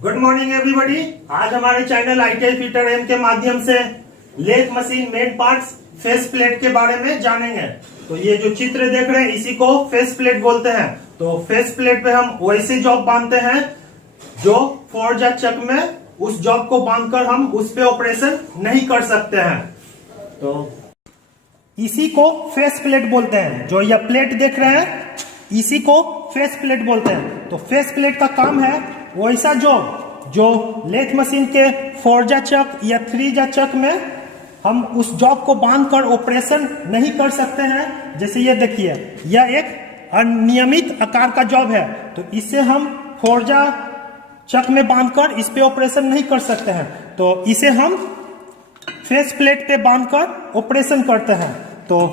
Good morning everybody. आज हमारे channel ITI fitter M के माध्यम से lathe machine main parts face plate के बारे में जानेंगे। तो ये जो चित्र देख रहे हैं इसी को फेस प्लेट बोलते हैं। तो फेस प्लेट पे हम वैसे जॉब बांधते हैं जो फोर्ज या चक में उस जॉब को बांधकर हम उस पे ऑपरेशन नहीं कर सकते हैं। तो इसी को फेस प्लेट बोलते हैं। जो यह प्लेट देख रहे हैं इसी को फेस प्लेट बोलते हैं। तो फेस प्लेट का काम है वैसा जॉब जो लेथ मशीन के फोर्जा चक या थ्रीजा चक में हम उस जॉब को बांधकर ऑपरेशन नहीं कर सकते हैं। जैसे ये देखिए, यह एक अनियमित आकार का जॉब है तो इसे हम फोर्जा चक में बांधकर इस पे ऑपरेशन नहीं कर सकते हैं। तो इसे हम फेस प्लेट पे बांधकर ऑपरेशन करते हैं। तो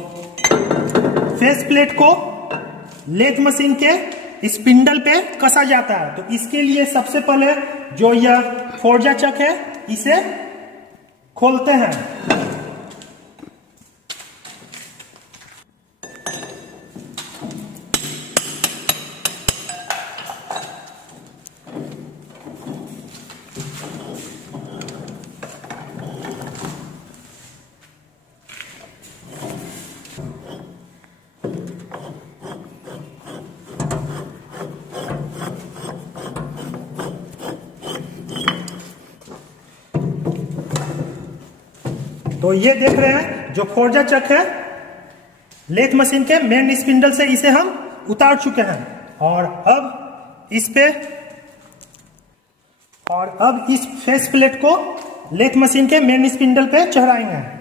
फेस प्लेट को लेथ मशीन के स्पिंडल पे कसा जाता है। तो इसके लिए सबसे पहले जो यह फोर्जा चक है इसे खोलते हैं। तो ये देख रहे हैं जो फोर्जा चक है लेथ मशीन के मेन स्पिंडल से इसे हम उतार चुके हैं और अब इस फेस प्लेट को लेथ मशीन के मेन स्पिंडल पे चढ़ाएंगे।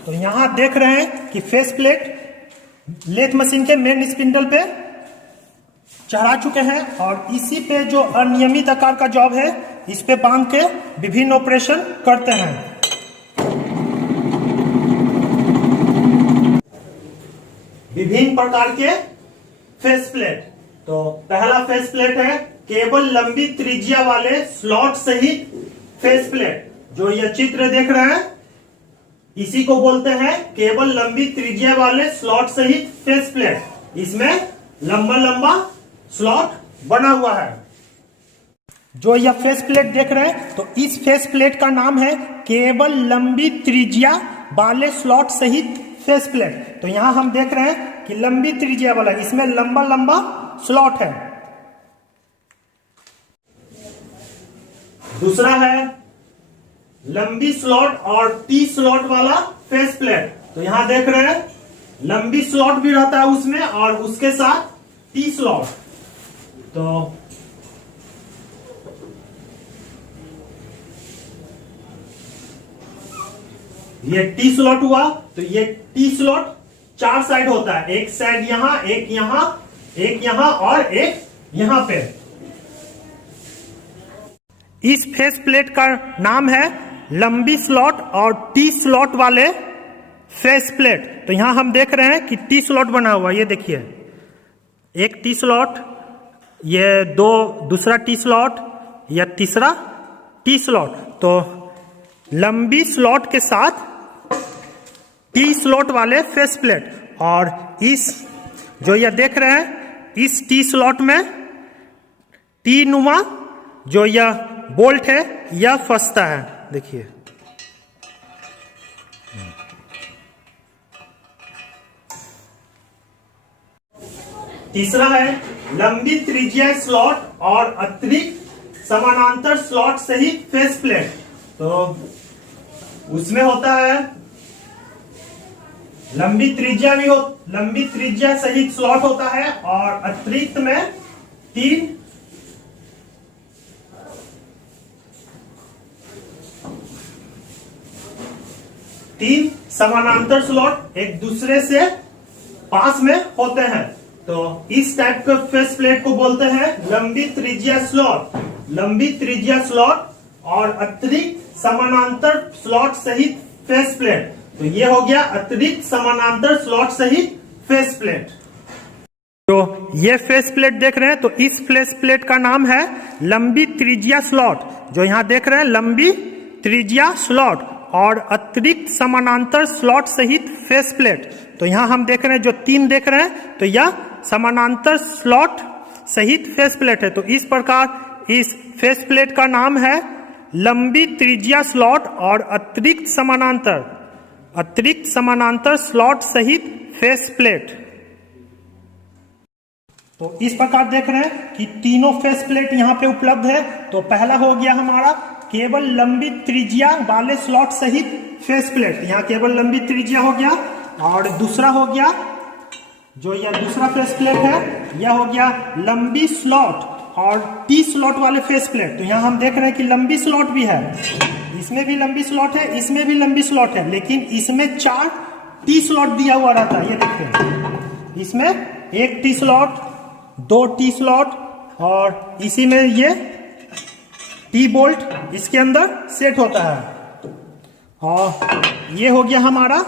तो यहां देख रहे हैं कि फेस प्लेट लेथ मशीन के मेन स्पिंडल पे चढ़ा चुके हैं और इसी पे जो अनियमित आकार का जॉब है इस पे बांध के विभिन्न ऑपरेशन करते हैं। विभिन्न प्रकार के फेस प्लेट। तो पहला फेस प्लेट है केवल लंबी त्रिज्या वाले स्लॉट सहित फेस प्लेट। जो यह चित्र देख रहे हैं इसी को बोलते हैं केवल लंबी त्रिज्या वाले स्लॉट सहित फेस प्लेट। इसमें लंबा लंबा स्लॉट बना हुआ है। जो यह फेस प्लेट देख रहे हैं तो इस फेस प्लेट का नाम है केवल लंबी त्रिज्या वाले स्लॉट सहित फेस प्लेट। तो यहां हम देख रहे हैं कि लंबी त्रिज्या वाला, इसमें लंबा लंबा स्लॉट है। दूसरा है लंबी स्लॉट और टी स्लॉट वाला फेस प्लेट। तो यहां देख रहे हैं लंबी स्लॉट भी रहता है उसमें और उसके साथ टी स्लॉट। तो ये टी स्लॉट हुआ। तो ये टी स्लॉट चार साइड होता है, एक साइड यहां, एक यहां, एक यहां और एक यहां पे। इस फेस प्लेट का नाम है लंबी स्लॉट और टी स्लॉट वाले फेस प्लेट। तो यहां हम देख रहे हैं कि टी स्लॉट बना हुआ, ये देखिए एक टी स्लॉट, ये दूसरा टी स्लॉट, या तीसरा टी स्लॉट। तो लंबी स्लॉट के साथ टी स्लॉट वाले फेस प्लेट। और इस जो यह देख रहे हैं इस टी स्लॉट में टी नुमा जो यह बोल्ट है यह फंसता है, देखिए। तीसरा है लंबी त्रिज्या स्लॉट और अतिरिक्त समानांतर स्लॉट सहित फेस प्लेट। तो उसमें होता है लंबी त्रिज्या सहित स्लॉट होता है और अतिरिक्त में तीन समानांतर स्लॉट एक दूसरे से पास में होते हैं। तो इस टाइप के फेस प्लेट को बोलते हैं लंबी त्रिज्या स्लॉट। लंबी त्रिज्या स्लॉट और अतिरिक्त समानांतर स्लॉट सहित फेस प्लेट। तो ये हो गया अतिरिक्त समानांतर स्लॉट सहित फेस प्लेट। तो ये फेस प्लेट देख रहे हैं, तो इस फेस प्लेट का नाम है लंबी त्रिज्या स्लॉट। जो यहाँ देख रहे हैं लंबी त्रिज्या स्लॉट और अतिरिक्त समानांतर स्लॉट सहित फेस प्लेट। तो यहाँ हम देख रहे हैं जो 3 देख रहे हैं, तो यह समानांतर स्लॉट सहित फेस प्लेट है। तो इस प्रकार इस फेस प्लेट का नाम है लंबी त्रिज्या स्लॉट और अतिरिक्त समानांतर स्लॉट सहित फेस प्लेट। तो इस प्रकार देख रहे हैं कि तीनों फेस प्लेट यहाँ पे उपलब्ध है। तो पहला हो गया हमारा केवल लंबी त्रिज्या वाले स्लॉट सहित फेस प्लेट, यहाँ केवल लंबी त्रिज्या हो गया। और दूसरा हो गया जो यह दूसरा फेस प्लेट है, यह हो गया लंबी स्लॉट और टी स्लॉट वाले फेस प्लेट। तो यहाँ हम देख रहे हैं कि लंबी स्लॉट भी है, इसमें भी लंबी स्लॉट है, इसमें भी लंबी स्लॉट है, लेकिन इसमें 4 टी स्लॉट दिया हुआ रहता है। ये देखिए, इसमें 1 टी स्लॉट, 2 टी स्लॉट और इसी में ये टी बोल्ट इसके अंदर सेट होता है। और ये हो गया हमारा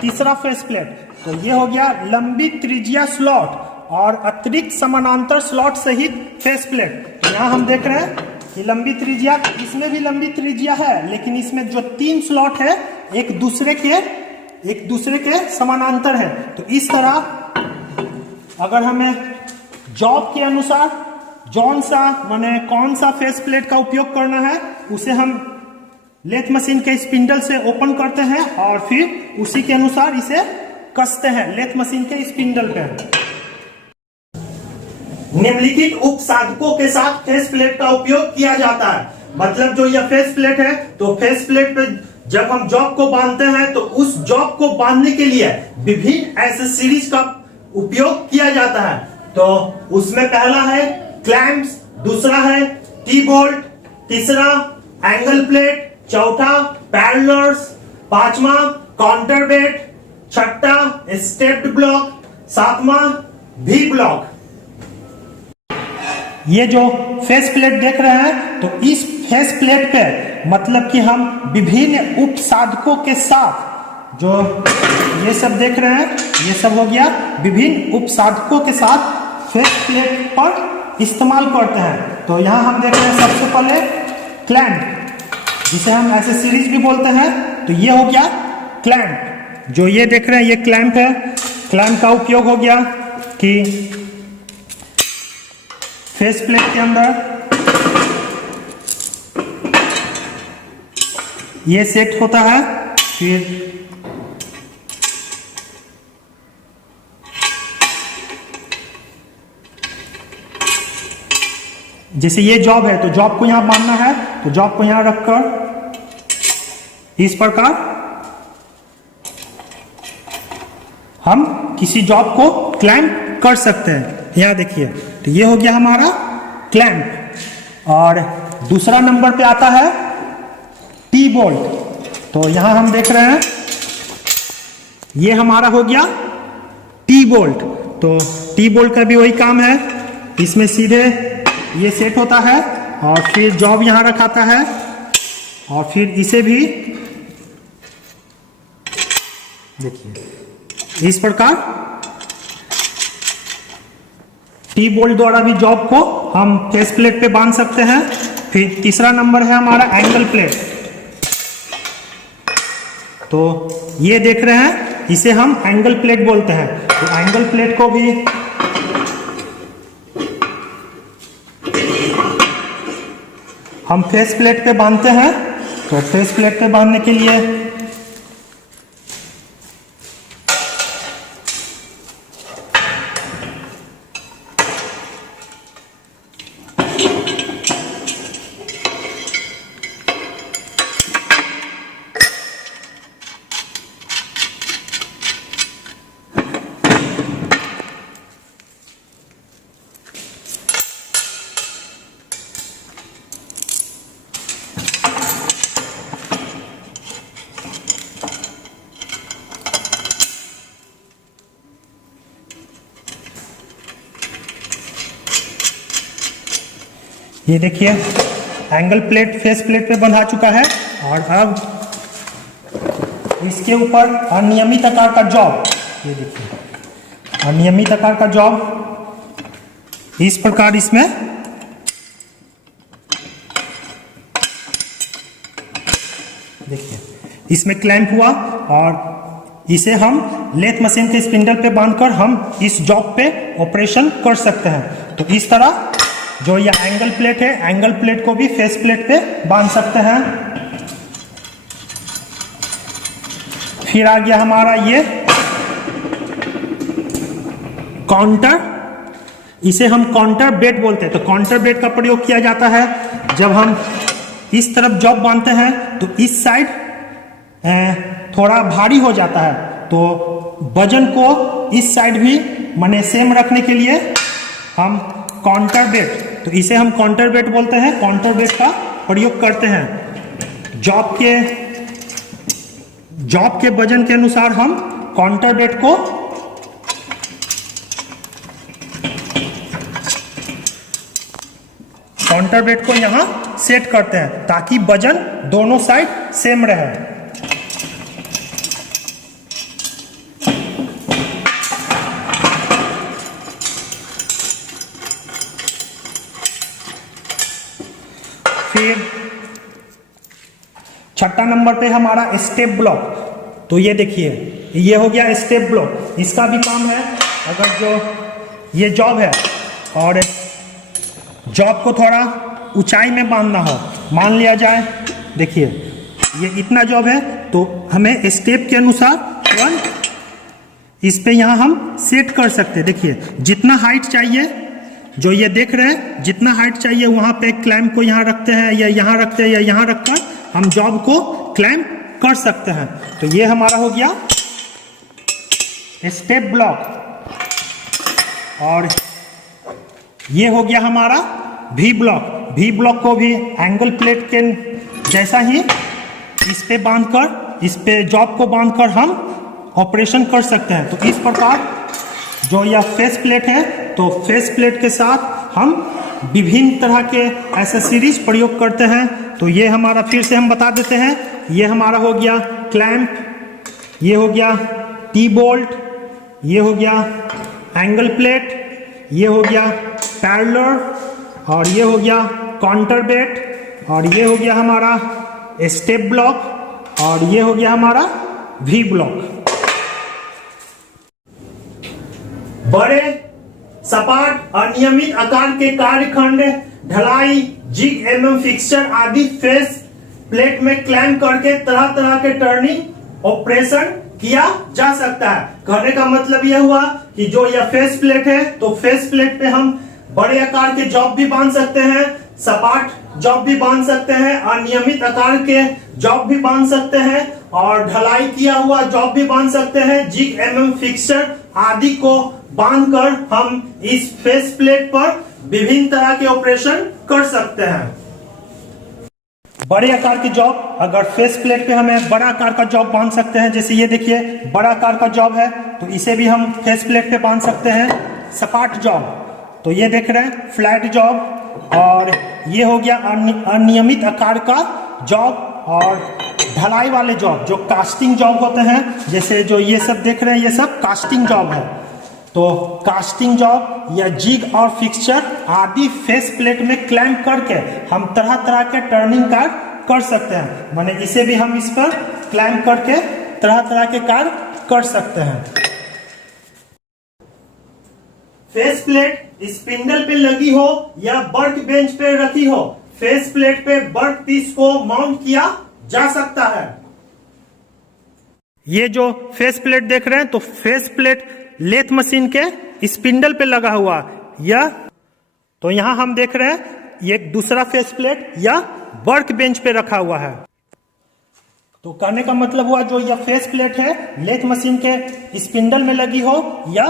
तीसरा फेस प्लेट। तो ये हो गया लंबी त्रिज्या स्लॉट और अतिरिक्त समानांतर स्लॉट सहित फेस प्लेट। तो यहाँ हम देख रहे हैं कि लंबी त्रिज्या, इसमें भी लंबी त्रिज्या है, लेकिन इसमें जो 3 स्लॉट है एक दूसरे के समानांतर है। तो इस तरह अगर हमें जॉब के अनुसार कौन सा फेस प्लेट का उपयोग करना है, उसे हम लेथ मशीन के स्पिंडल से ओपन करते हैं और फिर उसी के अनुसार इसे कसते हैं लेथ मशीन के स्पिंडल पे। निम्नलिखित उपसाधकों के साथ फेस प्लेट का उपयोग किया जाता है। मतलब जो यह फेस प्लेट है, तो फेस प्लेट पे जब हम जॉब को बांधते हैं तो उस जॉब को बांधने के लिए विभिन्न एक्सेसरीज का उपयोग किया जाता है। तो उसमें पहला है क्लैंप्स, दूसरा है टी बोल्ट, तीसरा एंगल प्लेट, चौथा पैरेलल्स, पांचवा काउंटर वेट, छठा स्टेप्ड ब्लॉक, सातवां भी ब्लॉक। ये जो फेस प्लेट देख रहे हैं, तो इस फेस प्लेट पे मतलब कि हम विभिन्न उपसाधकों के साथ, जो ये सब देख रहे हैं, ये सब हो गया विभिन्न उपसाधकों के साथ फेस प्लेट पर इस्तेमाल करते हैं। तो यहाँ हम देख रहे हैं सबसे पहले क्लैंप, जिसे हम एक्सेसरीज भी बोलते हैं। तो ये हो गया क्लैंप, जो ये देख रहे हैं ये क्लैंप है। क्लैंप का उपयोग हो गया कि फेस प्लेट के अंदर ये सेट होता है, फिर जैसे ये जॉब है, तो जॉब को यहां बांधना है, तो जॉब को यहां रखकर इस प्रकार हम किसी जॉब को क्लैंप कर सकते हैं। यहां देखिए, तो ये हो गया हमारा क्लैंप। और दूसरा नंबर पे आता है टी बोल्ट। तो यहां हम देख रहे हैं ये हमारा हो गया टी बोल्ट। तो टी बोल्ट का भी वही काम है, इसमें सीधे ये सेट होता है और फिर जॉब यहां रखाता है और फिर इसे भी देखिए इस प्रकार टी बोल्ट द्वारा भी जॉब को हम फेस प्लेट पे बांध सकते हैं। फिर तीसरा नंबर है हमारा एंगल प्लेट। तो ये देख रहे हैं, इसे हम एंगल प्लेट बोलते हैं। तो एंगल प्लेट को भी हम फेस प्लेट पे बांधते हैं। तो फेस प्लेट पे बांधने के लिए ये देखिए एंगल प्लेट फेस प्लेट पे बंधा चुका है। और अब इसके ऊपर अनियमित आकार का जॉब, ये देखिए अनियमित आकार का जॉब इस प्रकार इसमें देखिए इसमें क्लैंप हुआ और इसे हम लेथ मशीन के स्पिंडल पे बांधकर हम इस जॉब पे ऑपरेशन कर सकते हैं। तो इस तरह जो ये एंगल प्लेट है, एंगल प्लेट को भी फेस प्लेट पे बांध सकते हैं। फिर आ गया हमारा ये काउंटर, इसे हम काउंटर बेड बोलते हैं। तो काउंटर बेड का प्रयोग किया जाता है जब हम इस तरफ जॉब बांधते हैं तो इस साइड थोड़ा भारी हो जाता है, तो वजन को इस साइड भी माने सेम रखने के लिए हम काउंटर बेड, तो इसे हम काउंटर बेड बोलते हैं, काउंटर बेड का प्रयोग करते हैं। जॉब के वजन के अनुसार हम काउंटर बेड को यहां सेट करते हैं ताकि वजन दोनों साइड सेम रहे। फिर छठा नंबर पे हमारा स्टेप ब्लॉक। तो ये देखिए ये हो गया स्टेप ब्लॉक। इसका भी काम है, अगर जो ये जॉब है और जॉब को थोड़ा ऊंचाई में बांधना हो, मान लिया जाए देखिए ये इतना जॉब है तो हमें स्टेप के अनुसार तुरंत इस पे यहाँ हम सेट कर सकते हैं। देखिए जितना हाइट चाहिए, जो ये देख रहे हैं जितना हाइट चाहिए वहां पे क्लैंप को यहाँ रखते हैं या यहाँ रखते हैं या यहाँ रखकर हम जॉब को क्लैंप कर सकते हैं। तो ये हमारा हो गया स्टेप ब्लॉक। और ये हो गया हमारा वी ब्लॉक। वी ब्लॉक को भी एंगल प्लेट के जैसा ही इस पे बांधकर, इस पे जॉब को बांधकर हम ऑपरेशन कर सकते हैं। तो इस प्रकार जो यह फेस प्लेट है, तो फेस प्लेट के साथ हम विभिन्न तरह के एक्सेसरीज प्रयोग करते हैं। तो ये हमारा फिर से हम बता देते हैं, ये हमारा हो गया क्लैंप, ये हो गया टी बोल्ट, ये हो गया एंगल प्लेट, ये हो गया पैरेलल, और ये हो गया काउंटर बेड, और ये हो गया हमारा स्टेप ब्लॉक, और ये हो गया हमारा वी ब्लॉक। बड़े सपाट अनियमित आकार के कार्यखंड, ढलाई, जिग एवं फिक्सचर आदि फेस प्लेट में क्लैंप करके तरह तरह के टर्निंग ऑपरेशन किया जा सकता है। कहने का मतलब यह हुआ कि जो यह फेस प्लेट है, तो फेस प्लेट पे हम बड़े आकार के जॉब भी बांध सकते हैं, सपाट जॉब भी बांध सकते हैं, अनियमित आकार के जॉब भी बांध सकते हैं, और ढलाई किया हुआ जॉब भी बांध सकते हैं। जिग एवं फिक्सचर आदि को बांधकर हम इस फेस प्लेट पर विभिन्न तरह के ऑपरेशन कर सकते हैं। बड़े आकार की जॉब, अगर फेस प्लेट पे हमें बड़ा आकार का जॉब बांध सकते हैं, जैसे ये देखिए बड़ा आकार का जॉब है, तो इसे भी हम फेस प्लेट पे बांध सकते हैं। सपाट जॉब, तो ये देख रहे हैं फ्लैट जॉब, और ये हो गया अनियमित आकार का जॉब, और ढलाई वाले जॉब जो कास्टिंग जॉब होते हैं, जैसे जो ये सब देख रहे हैं ये सब कास्टिंग जॉब है। तो कास्टिंग जॉब या जिग और फिक्सचर आदि फेस प्लेट में क्लैंप करके हम तरह तरह के टर्निंग कार्य कर सकते हैं। माने इसे भी हम इस पर क्लैंप करके तरह तरह के कार्य कर सकते हैं। फेस प्लेट स्पिंडल पे लगी हो या वर्क बेंच पे रखी हो, फेस प्लेट पे वर्क पीस को माउंट किया जा सकता है। ये जो फेस प्लेट देख रहे हैं, तो फेस प्लेट लेथ मशीन के स्पिंडल पे लगा हुआ या, तो यहां हम देख रहे हैं ये दूसरा फेस प्लेट या वर्क बेंच पे रखा हुआ है। तो कहने का मतलब हुआ जो यह फेस प्लेट है लेथ मशीन के स्पिंडल में लगी हो या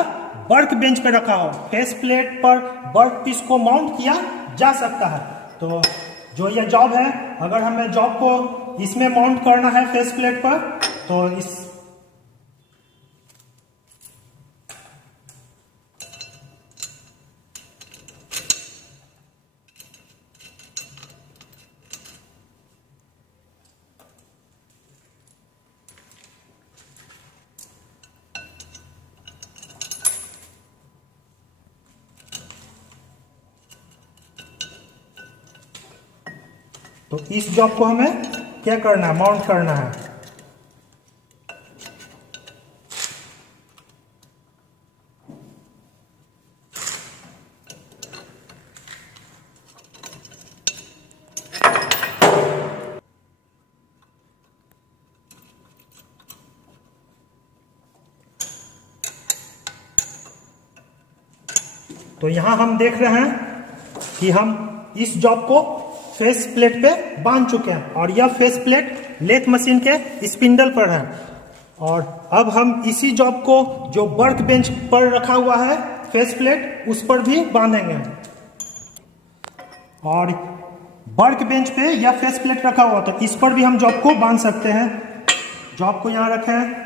वर्क बेंच पे रखा हो, फेस प्लेट पर वर्क पीस को माउंट किया जा सकता है। तो जो यह जॉब है, अगर हमें जॉब को इसमें माउंट करना है फेस प्लेट पर, तो इस तो इस जॉब को हमें क्या करना है, माउंट करना है। तो यहां हम देख रहे हैं कि हम इस जॉब को फेस प्लेट पे बांध चुके हैं और यह फेस प्लेट लेथ मशीन के स्पिंडल पर है। और अब हम इसी जॉब को जो वर्क बेंच पर रखा हुआ है फेस प्लेट, उस पर भी बांधेंगे। और वर्क बेंच पे या फेस प्लेट रखा हुआ तो इस पर भी हम जॉब को बांध सकते हैं। जॉब को यहां रखें,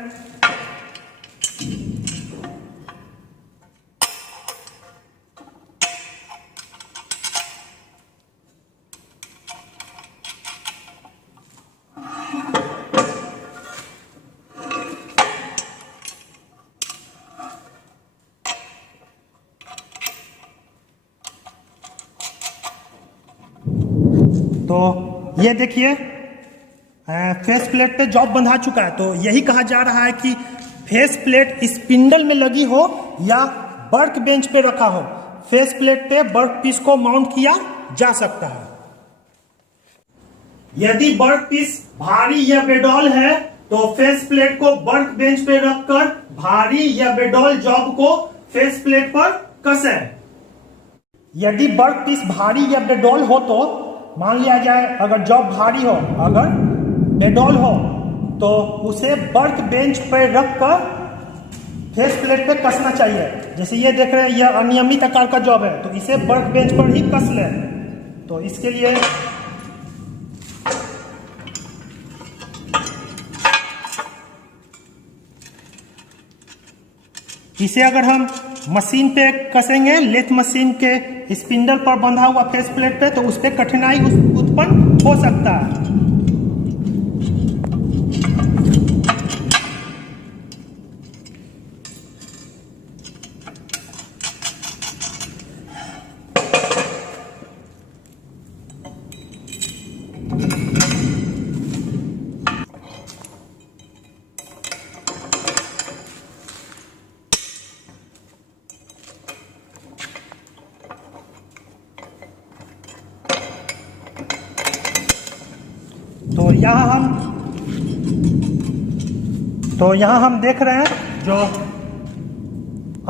तो ये देखिए फेस प्लेट पे जॉब बंधा चुका है। तो यही कहा जा रहा है कि फेस प्लेट स्पिंडल में लगी हो या वर्क बेंच पे रखा हो, फेस प्लेट पे वर्क पीस को माउंट किया जा सकता है। यदि वर्क पीस भारी या बेडौल है तो फेस प्लेट को वर्क बेंच पे रखकर भारी या बेडौल जॉब को फेस प्लेट पर कसें। यदि वर्क पीस भारी या बेडौल हो तो मान लिया जाए अगर जॉब भारी हो, अगर बेडौल हो तो उसे वर्क बेंच पर रखकर फेस प्लेट पे कसना चाहिए। जैसे ये देख रहे हैं यह अनियमित आकार का जॉब है तो इसे वर्क बेंच पर ही कस ले। तो इसके लिए इसे अगर हम मशीन पे कसेंगे, लेथ मशीन के स्पिंडल पर बंधा हुआ फेस प्लेट पे, तो उस पर कठिनाई उत्पन्न हो सकता है। तो यहाँ हम देख रहे हैं जो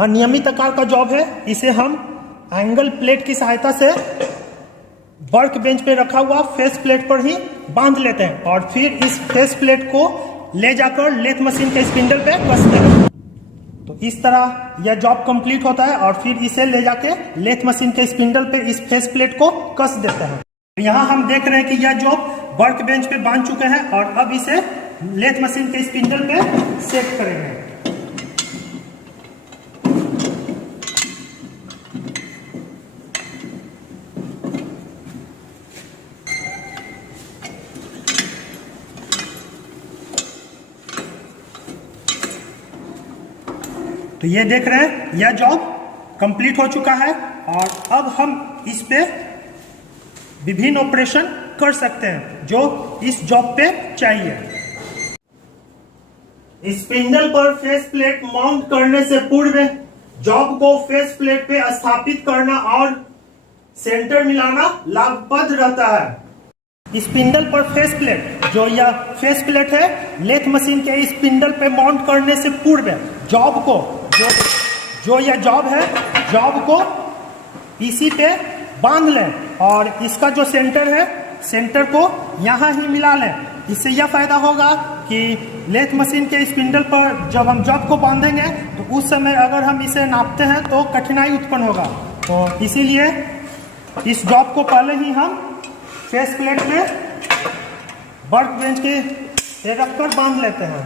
अनियमित आकार का जॉब है इसे हम एंगल प्लेट की सहायता से वर्क बेंच पे रखा हुआ फेस प्लेट पर ही बांध लेते हैं और फिर इस फेस प्लेट को ले जाकर लेथ मशीन के स्पिंडल पे कसते हैं। तो इस तरह यह जॉब कंप्लीट होता है और फिर इसे ले जाके लेथ मशीन के स्पिंडल पे इस फेस प्लेट को कस देते हैं। यहाँ हम देख रहे हैं कि यह जॉब वर्क बेंच पे बांध चुके हैं और अब इसे लेथ मशीन के स्पिंडल पे सेट करेंगे। तो ये देख रहे हैं यह जॉब कंप्लीट हो चुका है और अब हम इस पे विभिन्न ऑपरेशन कर सकते हैं जो इस जॉब पे चाहिए। स्पिंडल पर फेस प्लेट माउंट करने से पूर्व जॉब को फेस प्लेट पे स्थापित करना और सेंटर मिलाना लाभप्रद रहता है। स्पिंडल पर फेस प्लेट जो यह फेस प्लेट है लेथ मशीन के स्पिंडल पे माउंट करने से पूर्व जॉब को जो यह जॉब है जॉब को इसी पे बांध लें और इसका जो सेंटर है सेंटर को यहाँ ही मिला लें। इससे यह फायदा होगा कि लेथ मशीन के स्पिंडल पर जब हम जॉब को बांधेंगे तो उस समय अगर हम इसे नापते हैं तो कठिनाई उत्पन्न होगा। तो इसीलिए इस जॉब को पहले ही हम फेस प्लेट पे वर्क बेंच के रखकर बांध लेते हैं।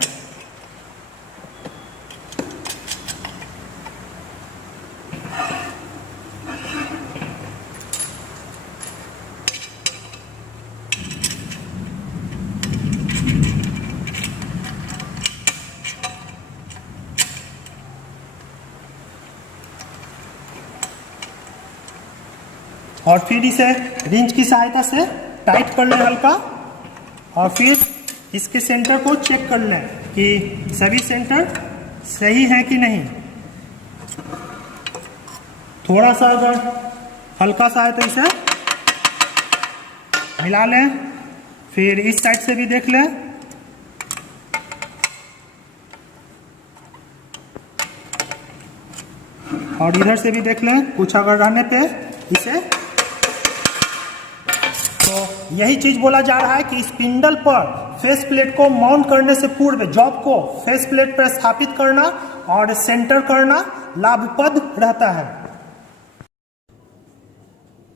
और फिर इसे रिंच की सहायता से टाइट कर लें हल्का, और फिर इसके सेंटर को चेक कर लें कि सभी सेंटर सही है कि नहीं। थोड़ा सा अगर हल्का सा है तो इसे मिला लें, फिर इस साइड से भी देख लें। और इधर से भी देख लें, कुछ अगर रहने पे इसे। तो यही चीज बोला जा रहा है कि स्पिंडल पर फेस प्लेट को माउंट करने से पूर्व जॉब को फेस प्लेट पर स्थापित करना और सेंटर करना लाभप्रद रहता है।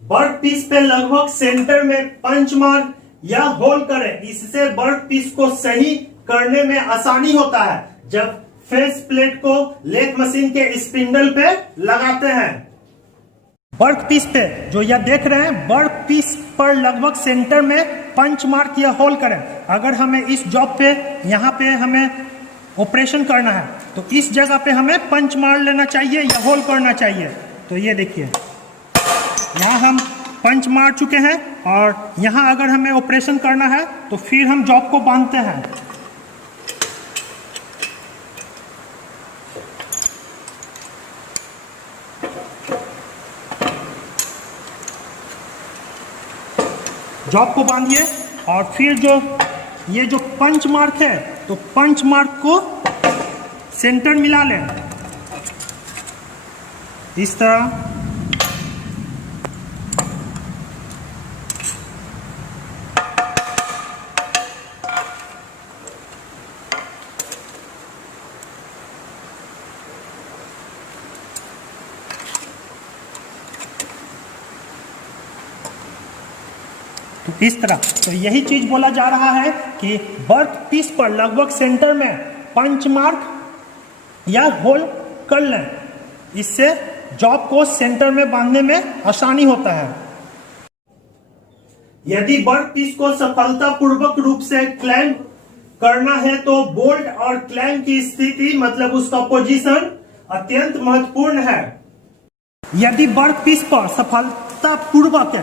वर्क पीस पे लगभग सेंटर में पंच मार या होल करें, इससे वर्क पीस को सही करने में आसानी होता है जब फेस प्लेट को लेथ मशीन के स्पिंडल पे लगाते हैं। वर्क पीस पे जो यह देख रहे हैं, वर्क पीस पर लगभग सेंटर में पंच मार्क या होल करें। अगर हमें इस जॉब पे यहाँ पे हमें ऑपरेशन करना है तो इस जगह पे हमें पंच मार लेना चाहिए या होल करना चाहिए। तो ये देखिए, यहाँ हम पंच मार चुके हैं, और यहाँ अगर हमें ऑपरेशन करना है तो फिर हम जॉब को बांधते हैं। जॉब को बांधिए, और फिर जो ये जो पंच मार्क है, तो पंच मार्क को सेंटर मिला लें इस तरह। तो इस तरह, तो यही चीज बोला जा रहा है कि वर्क पीस पर लगभग सेंटर में पंच मार्क या होल कर लें, इससे जॉब को सेंटर में बांधने में आसानी होता है। यदि वर्क पीस को सफलतापूर्वक रूप से क्लैंप करना है तो बोल्ट और क्लैंप की स्थिति, मतलब उसका पोजीशन अत्यंत महत्वपूर्ण है। यदि वर्क पीस पर सफलतापूर्वक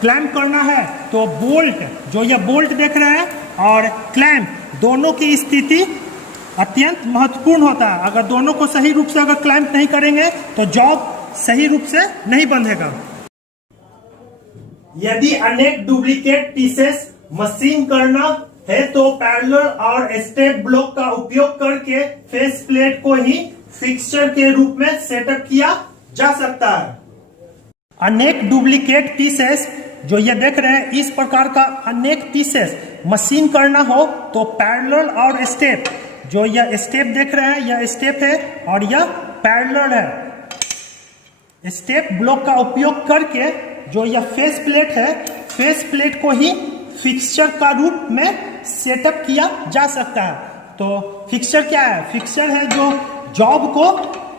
क्लैंप करना है तो बोल्ट, जो ये बोल्ट देख रहे हैं, और क्लैंप दोनों की स्थिति अत्यंत महत्वपूर्ण होता है। अगर दोनों को सही रूप से अगर क्लैंप नहीं करेंगे तो जॉब सही रूप से नहीं बंधेगा। यदि अनेक डुप्लीकेट पीसेस मशीन करना है तो पैरेलल और स्टेप ब्लॉक का उपयोग करके फेस प्लेट को ही फिक्सचर के रूप में सेटअप किया जा सकता है। अनेक डुप्लीकेट पीसेस जो ये देख रहे हैं, इस प्रकार का अनेक पीसेस मशीन करना हो तो पैरेलल और स्टेप, जो यह स्टेप देख रहे हैं, यह स्टेप है और यह पैरेलल है। स्टेप ब्लॉक का उपयोग करके जो यह फेस प्लेट है, फेस प्लेट को ही फिक्सचर का रूप में सेटअप किया जा सकता है। तो फिक्सचर क्या है? फिक्सचर है जो जॉब को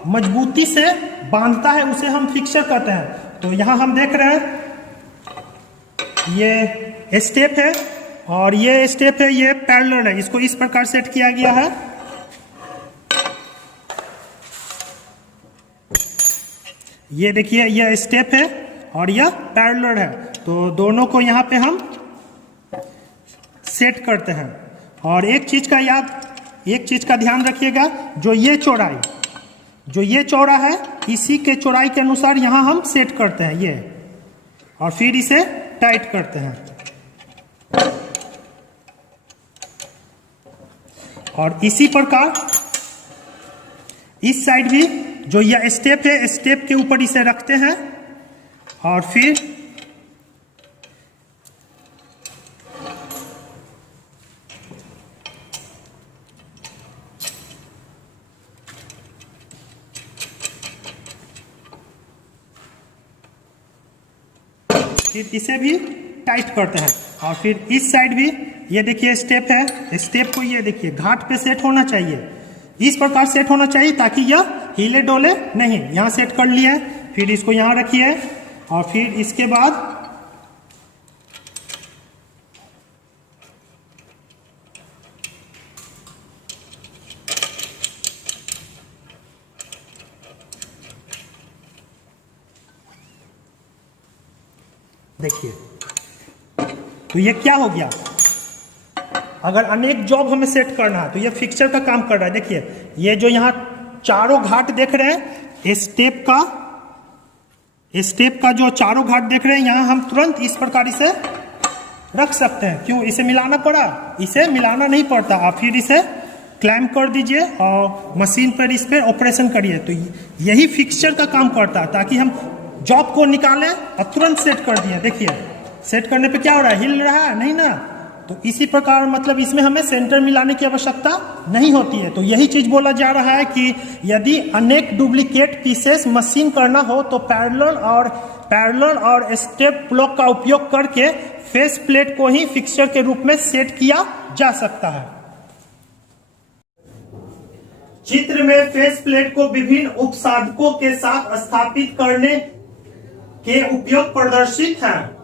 मजबूती से बांधता है, उसे हम फिक्सचर कहते हैं। तो यहां हम देख रहे हैं ये स्टेप है और ये स्टेप है, ये पैरेलल है, इसको इस प्रकार सेट किया गया है। ये देखिए, ये स्टेप है और यह पैरेलल है, तो दोनों को यहाँ पे हम सेट करते हैं। और एक चीज का ध्यान रखिएगा, जो ये चौड़ा है, इसी के चौड़ाई के अनुसार यहाँ हम सेट करते हैं ये, और फिर इसे टाइट करते हैं। और इसी प्रकार इस साइड भी जो यह स्टेप है, स्टेप के ऊपर इसे रखते हैं और फिर इसे भी टाइट करते हैं। और फिर इस साइड भी ये देखिए स्टेप है, स्टेप को ये देखिए घाट पे सेट होना चाहिए, इस प्रकार सेट होना चाहिए ताकि यह हिले डोले नहीं। यहाँ सेट कर लिया, फिर इसको यहाँ रखिए और फिर इसके बाद देखिए तो ये क्या हो गया, अगर अनेक जॉब हमें सेट करना है तो ये फिक्सचर का काम कर रहा है। देखिए ये जो यहाँ चारों घाट देख रहे हैं, स्टेप का जो चारों घाट देख रहे हैं, यहाँ हम तुरंत इस प्रकार इसे रख सकते हैं। क्यों, इसे मिलाना पड़ा, इसे मिलाना नहीं पड़ता। आप फिर इसे क्लैम्प कर दीजिए और मशीन पर इस पर ऑपरेशन करिए। तो यही फिक्सचर का काम करता है, ताकि हम जॉब को निकालें और तुरंत सेट कर दिए। देखिए सेट करने पे क्या हो रहा है, हिल रहा है नहीं ना। तो इसी प्रकार मतलब इसमें हमें सेंटर मिलाने की आवश्यकता नहीं होती है। तो यही चीज बोला जा रहा है कि यदि अनेक डुप्लीकेट पीसेस मशीन करना हो तो पैरेलल और स्टेप ब्लॉक का उपयोग करके फेस प्लेट को ही फिक्सचर के रूप में सेट किया जा सकता है। चित्र में फेस प्लेट को विभिन्न उपसाधकों के साथ स्थापित करने के उपयोग प्रदर्शित हैं।